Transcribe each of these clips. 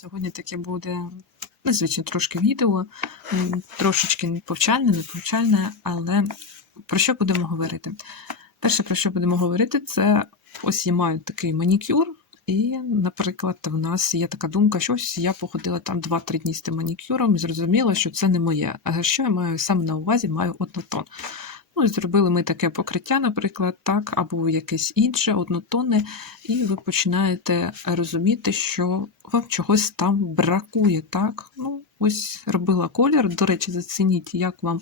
Сьогодні таке буде незвично трошки відео, трошечки повчальне, не повчальне, але про що будемо говорити? Перше, про що будемо говорити, це ось я маю такий манікюр, і, наприклад, в нас є така думка, що ось я походила там 2-3 дні з тим манікюром і зрозуміла, що це не моє. А що я маю саме на увазі, маю однотон. Ну, зробили ми таке покриття, наприклад, так, або якесь інше, однотонне, і ви починаєте розуміти, що вам чогось там бракує. Так? Ну, ось робила колір. До речі, зацініть, як вам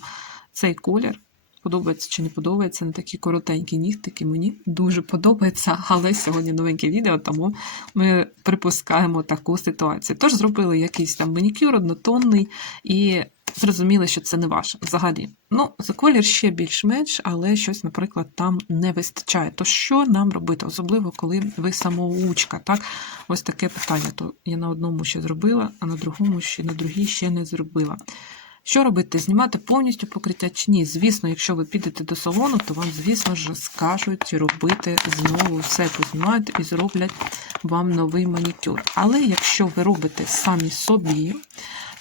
цей колір. Подобається чи не подобається на такі коротенькі нігтики. Мені дуже подобається, але сьогодні новеньке відео, тому ми припускаємо таку ситуацію. Тож зробили якийсь там манікюр однотонний і зрозуміли, що це не ваш взагалі. Ну, за колір ще більш-менш, але щось, наприклад, там не вистачає. То що нам робити? Особливо, коли ви самоучка, так? Ось таке питання. То я на одному ще зробила, а на другому ще на другій ще не зробила. Що робити? Знімати повністю покриття чи ні? Звісно, якщо ви підете до салону, то вам, звісно ж, скажуть робити знову все познімають і зроблять вам новий манікюр. Але якщо ви робите самі собі,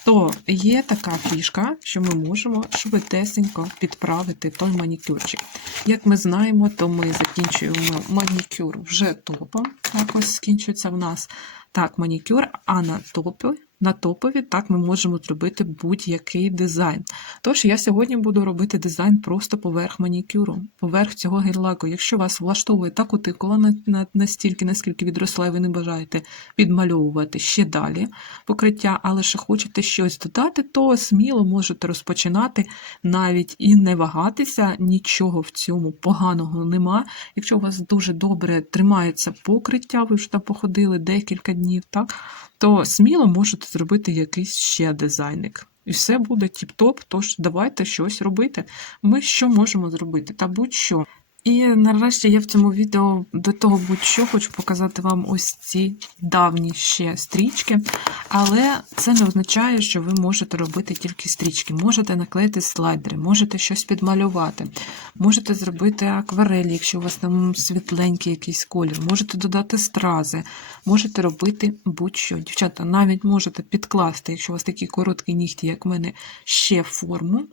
то є така фішка, що ми можемо швидесенько підправити той манікюрчик. Як ми знаємо, то ми закінчуємо манікюр вже топом. Так скінчується в нас так манікюр, а на топі. На топові так ми можемо зробити будь-який дизайн. Тож я сьогодні буду робити дизайн просто поверх манікюру, поверх цього гель-лаку. Якщо вас влаштовує та кутикула на, на, настільки, наскільки відросла, і ви не бажаєте підмальовувати ще далі покриття, але ще хочете щось додати, то сміло можете розпочинати навіть і не вагатися, нічого в цьому поганого нема. Якщо у вас дуже добре тримається покриття, ви вже там походили декілька днів, так, то сміло можете зробити якийсь ще дизайник. І все буде тіп-топ, тож давайте щось робити. Ми що можемо зробити? Та будь-що. І нарешті я в цьому відео до того будь-що хочу показати вам ось ці давні ще стрічки. Але це не означає, що ви можете робити тільки стрічки. Можете наклеїти слайдери, можете щось підмалювати, можете зробити акварелі, якщо у вас там світленький якийсь колір, можете додати стрази, можете робити будь-що. Дівчата, навіть можете підкласти, якщо у вас такі короткі нігті, як в мене, ще форму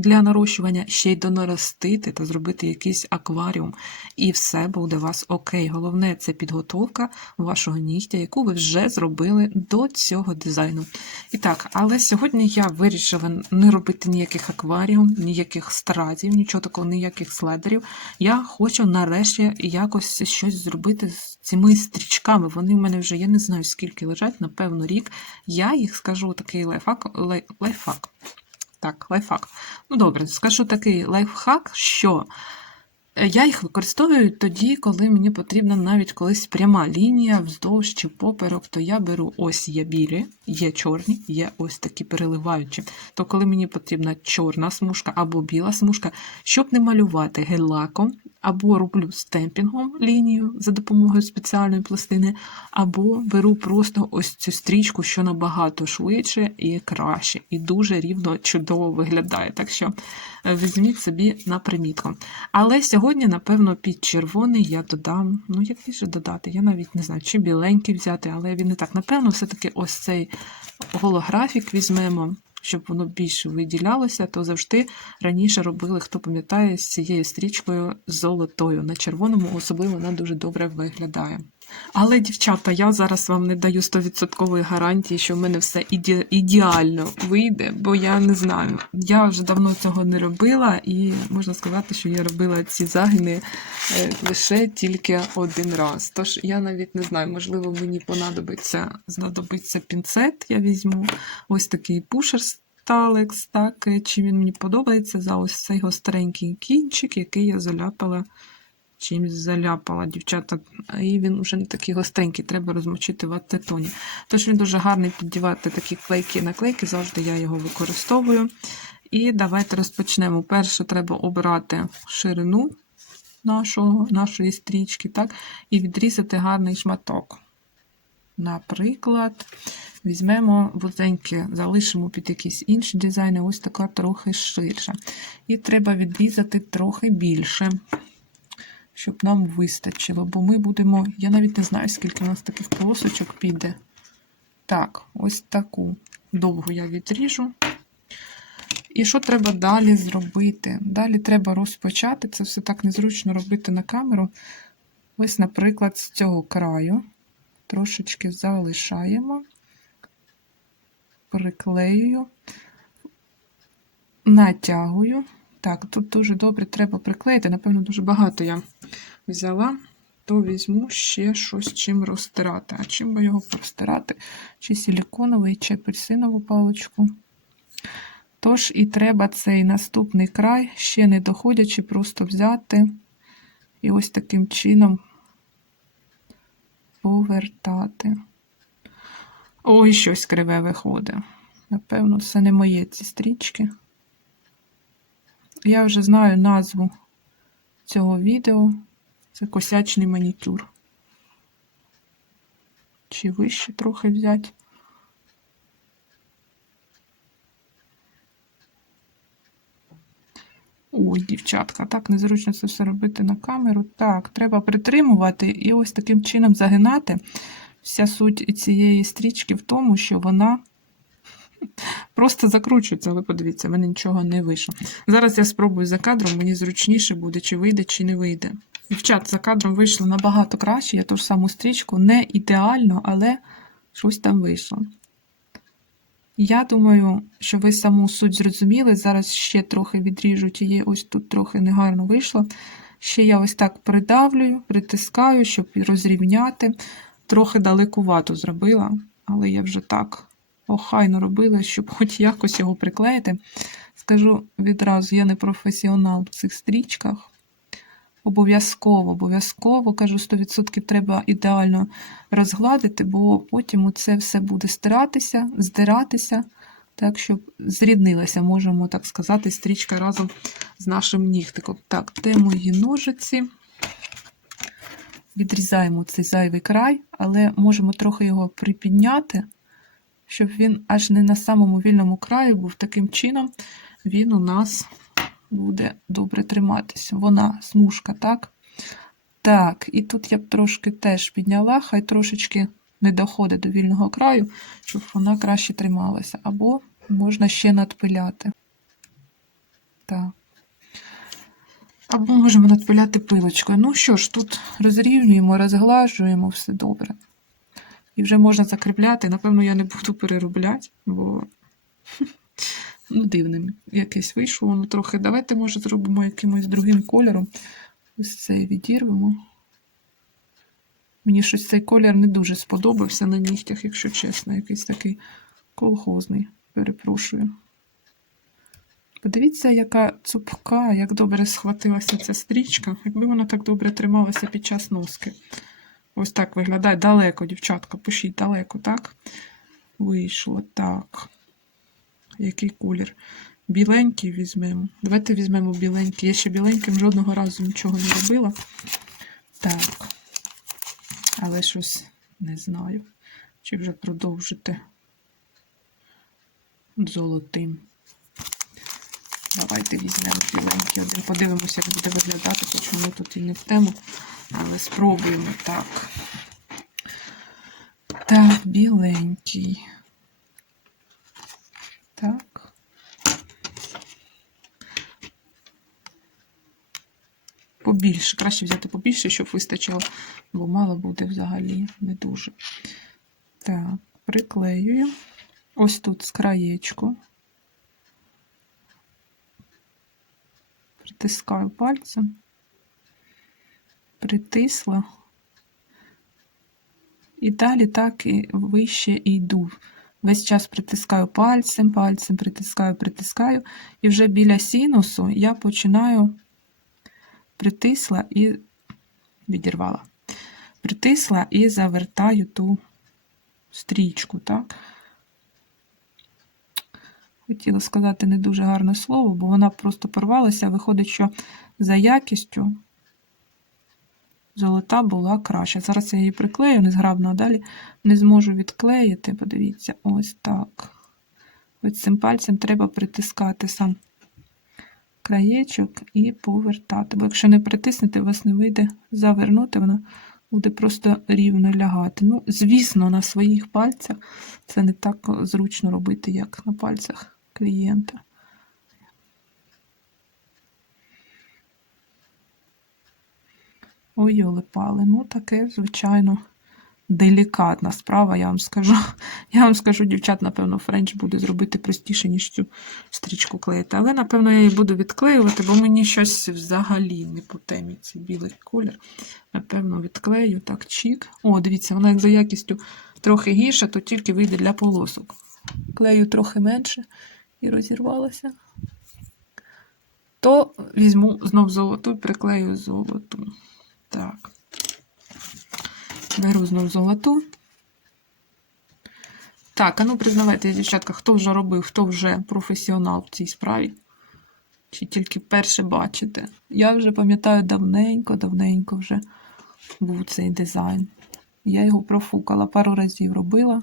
для нарощування, ще й донаростити та зробити якийсь акваріум, і все буде у вас окей. Головне це підготовка вашого нігтя, яку ви вже зробили до цього дизайну. І так, але сьогодні я вирішила не робити ніяких акваріум, ніяких стразів, нічого такого, ніяких слайдерів. Я хочу нарешті якось щось зробити з цими стрічками. Вони в мене вже, я не знаю, скільки лежать, напевно, рік. Я їх скажу такий лайфхак. лай- лайфхак. Так, лайфхак. Ну добре, скажу такий лайфхак, що е, я їх використовую тоді, коли мені потрібна навіть колись пряма лінія вздовж чи поперек, то я беру ось є білі, є чорні, є ось такі переливаючі. То коли мені потрібна чорна смужка або біла смужка, щоб не малювати гель-лаком, або роблю стемпінгом лінію за допомогою спеціальної пластини, або беру просто ось цю стрічку, що набагато швидше і краще, і дуже рівно чудово виглядає. Так що е, візьміть собі на примітку. Але сьогодні, напевно, під червоний я додам, ну який же додати, я навіть не знаю, чи біленький взяти, але він не так. Напевно, все-таки ось цей голографік візьмемо. Щоб воно більше виділялося, то завжди раніше робили, хто пам'ятає, з цією стрічкою золотою. На червоному особливо вона дуже добре виглядає. Але, дівчата, я зараз вам не даю 100% гарантії, що в мене все іде- ідеально вийде, бо я не знаю. Я вже давно цього не робила, і можна сказати, що я робила ці загини е, лише тільки один раз. Тож я навіть не знаю, можливо, мені понадобиться знадобиться пінцет, я візьму ось такий пушер Сталекс, так, е, чи він мені подобається за ось цей гостренький кінчик, який я заляпала чимось заляпала, дівчата, і він вже не такий гостренький, треба розмочити в ацетоні. Тож він дуже гарний піддівати такі клейкі наклейки, завжди я його використовую. І давайте розпочнемо. Перше, треба обрати ширину нашого, нашої стрічки, так, і відрізати гарний шматок. Наприклад, візьмемо вузеньке, залишимо під якісь інші дизайни, ось така трохи ширша. І треба відрізати трохи більше, щоб нам вистачило. Бо ми будемо, я навіть не знаю, скільки у нас таких полосочок піде. Так, ось таку довгу я відріжу. І що треба далі зробити? Далі треба розпочати. Це все так незручно робити на камеру. Ось, наприклад, з цього краю трошечки залишаємо, приклеюю, натягую. Так, тут дуже добре треба приклеїти. Напевно, дуже багато я взяла, то візьму ще щось чим розтирати. А чим би його розтирати? Чи силіконовий, чи апельсинову паличку. Тож і треба цей наступний край, ще не доходячи, просто взяти і ось таким чином повертати. Ой, щось криве виходить. Напевно, це не моє ці стрічки. Я вже знаю назву цього відео. Це косячний манікюр. Чи вище трохи взяти? Ой, дівчатка, так незручно це все робити на камеру. Так, треба притримувати і ось таким чином загинати. Вся суть цієї стрічки в тому, що вона просто закручується, але подивіться, в мене нічого не вийшло. Зараз я спробую за кадром, мені зручніше буде, чи вийде, чи не вийде. Дівчат, за кадром вийшло набагато краще. Я ту ж саму стрічку не ідеально, але щось там вийшло. Я думаю, що ви саму суть зрозуміли. Зараз ще трохи відріжу тієї, ось тут трохи негарно вийшло. Ще я ось так придавлюю, притискаю, щоб розрівняти. Трохи далекувато зробила, але я вже так охайно робила, щоб хоч якось його приклеїти. Скажу відразу, я не професіонал в цих стрічках. Обов'язково, обов'язково, кажу, 100% треба ідеально розгладити, бо потім це все буде стиратися, здиратися, так, щоб зріднилася, можемо так сказати, стрічка разом з нашим нігтиком. Так, де мої ножиці? Відрізаємо цей зайвий край, але можемо трохи його припідняти, щоб він аж не на самому вільному краю був таким чином, він у нас буде добре триматися. Вона смужка, так? Так, і тут я б трошки теж підняла, хай трошечки не доходить до вільного краю, щоб вона краще трималася. Або можна ще надпиляти. Так. Або можемо надпиляти пилочкою. Ну що ж, тут розрівнюємо, розглажуємо, все добре. І вже можна закріпляти. Напевно, я не буду переробляти, бо ну, дивним якесь вийшло. Воно трохи. Давайте, може, зробимо якимось другим кольором. Ось цей відірвемо. Мені щось цей колір не дуже сподобався на нігтях, якщо чесно, якийсь такий колхозний. Перепрошую. Подивіться, яка цупка, як добре схватилася ця стрічка, якби вона так добре трималася під час носки. Ось так виглядає далеко, дівчатка, пишіть далеко, так? Вийшло так. Який колір? Біленький візьмемо. Давайте візьмемо біленький. Я ще біленьким жодного разу нічого не робила. Так. Але щось не знаю. Чи вже продовжити золотим. Давайте візьмемо біленький один. Подивимося, як буде виглядати, хоч тут і не в тему. Але спробуємо так. Так, біленький. Так. Побільше. Краще взяти побільше, щоб вистачило, бо мало буде взагалі не дуже. Так, приклеюю. Ось тут з краєчку. Притискаю пальцем, притисла. І далі так і вище йду. Весь час притискаю пальцем, пальцем притискаю, притискаю. І вже біля синусу я починаю притисла і відірвала. Притисла і завертаю ту стрічку, так? Хотіла сказати не дуже гарне слово, бо вона просто порвалася. Виходить, що за якістю золота була краща. Зараз я її приклею незграбно, а далі не зможу відклеїти. Подивіться, ось так. Ось цим пальцем треба притискати сам краєчок і повертати. Бо якщо не притиснете, у вас не вийде завернути, вона буде просто рівно лягати. Ну, звісно, на своїх пальцях це не так зручно робити, як на пальцях клієнта. Ой, пали. Ну, таке, звичайно, делікатна справа, я вам скажу. Я вам скажу, дівчат, напевно, френч буде зробити простіше, ніж цю стрічку клеїти. Але, напевно, я її буду відклеювати, бо мені щось взагалі не по темі цей білий колір. Напевно, відклею так чік. О, дивіться, вона як за якістю трохи гірша, то тільки вийде для полосок. Клею трохи менше і розірвалася. То візьму знов золоту і приклею золоту. Так. Беру знов золоту. Так, а ну признавайте, дівчатка, хто вже робив, хто вже професіонал в цій справі? Чи тільки перше бачите? Я вже пам'ятаю давненько, давненько вже був цей дизайн. Я його профукала, пару разів робила.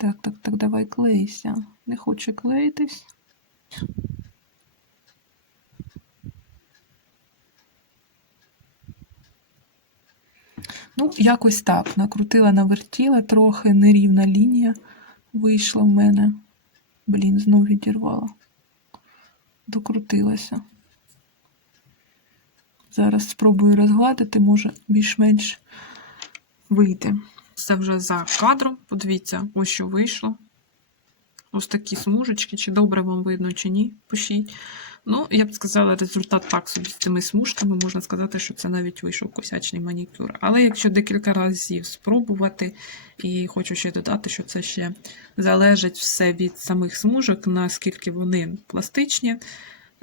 Так, так, так, давай клейся. Не хоче клеїтись. Ну, якось так. Накрутила, навертіла, трохи нерівна лінія вийшла в мене. Блін, знов відірвала. Докрутилася. Зараз спробую розгладити, може більш-менш вийти. Це вже за кадром. Подивіться, ось що вийшло. Ось такі смужечки, чи добре вам видно, чи ні. Пишіть. Ну, я б сказала, результат так собі з цими смужками. Можна сказати, що це навіть вийшов косячний манікюр. Але якщо декілька разів спробувати, і хочу ще додати, що це ще залежить все від самих смужок, наскільки вони пластичні.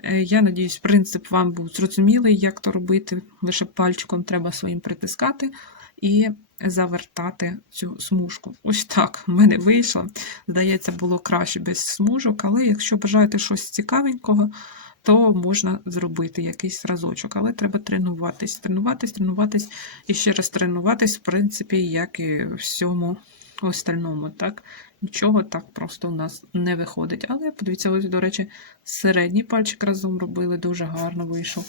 Е, Я надіюсь, принцип вам був зрозумілий, як то робити. Лише пальчиком треба своїм притискати і завертати цю смужку. Ось так в мене вийшло. Здається, було краще без смужок, але якщо бажаєте щось цікавенького, то можна зробити якийсь разочок. Але треба тренуватись, тренуватись, тренуватись і ще раз тренуватись, в принципі, як і всьому остальному. Так? Нічого так просто у нас не виходить. Але подивіться, ось, до речі, середній пальчик разом робили, дуже гарно вийшов.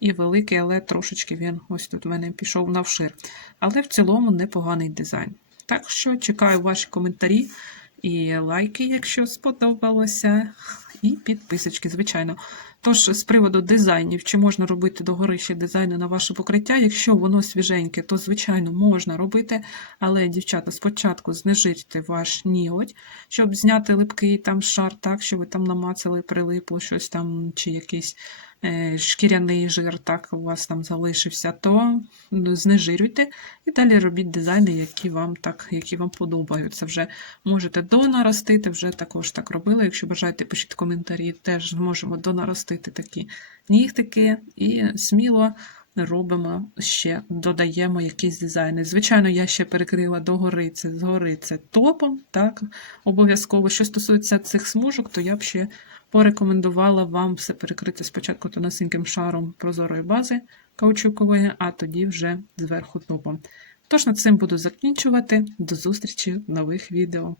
І великий, але трошечки він ось тут в мене пішов навшир. Але в цілому непоганий дизайн. Так що чекаю ваші коментарі і лайки, якщо сподобалося, і підписочки, звичайно. Тож, з приводу дизайнів, чи можна робити догори дизайни на ваше покриття, якщо воно свіженьке, то, звичайно, можна робити. Але, дівчата, спочатку знежирте ваш ніготь, щоб зняти липкий там шар, так, що ви там намацали, прилипло щось там, чи якийсь шкіряний жир, так, у вас там залишився, то ну, знежирюйте і далі робіть дизайни, які вам так, які вам подобаються. Вже можете донаростити, вже також так робили. Якщо бажаєте, пишіть коментарі, теж зможемо донаростити такі нігтики і сміло робимо ще, додаємо якісь дизайни. Звичайно, я ще перекрила догори це, згори це топом, так, обов'язково. Що стосується цих смужок, то я б ще порекомендувала вам все перекрити спочатку тонесеньким шаром прозорої бази каучукової, а тоді вже зверху топом. Тож над цим буду закінчувати. До зустрічі в нових відео.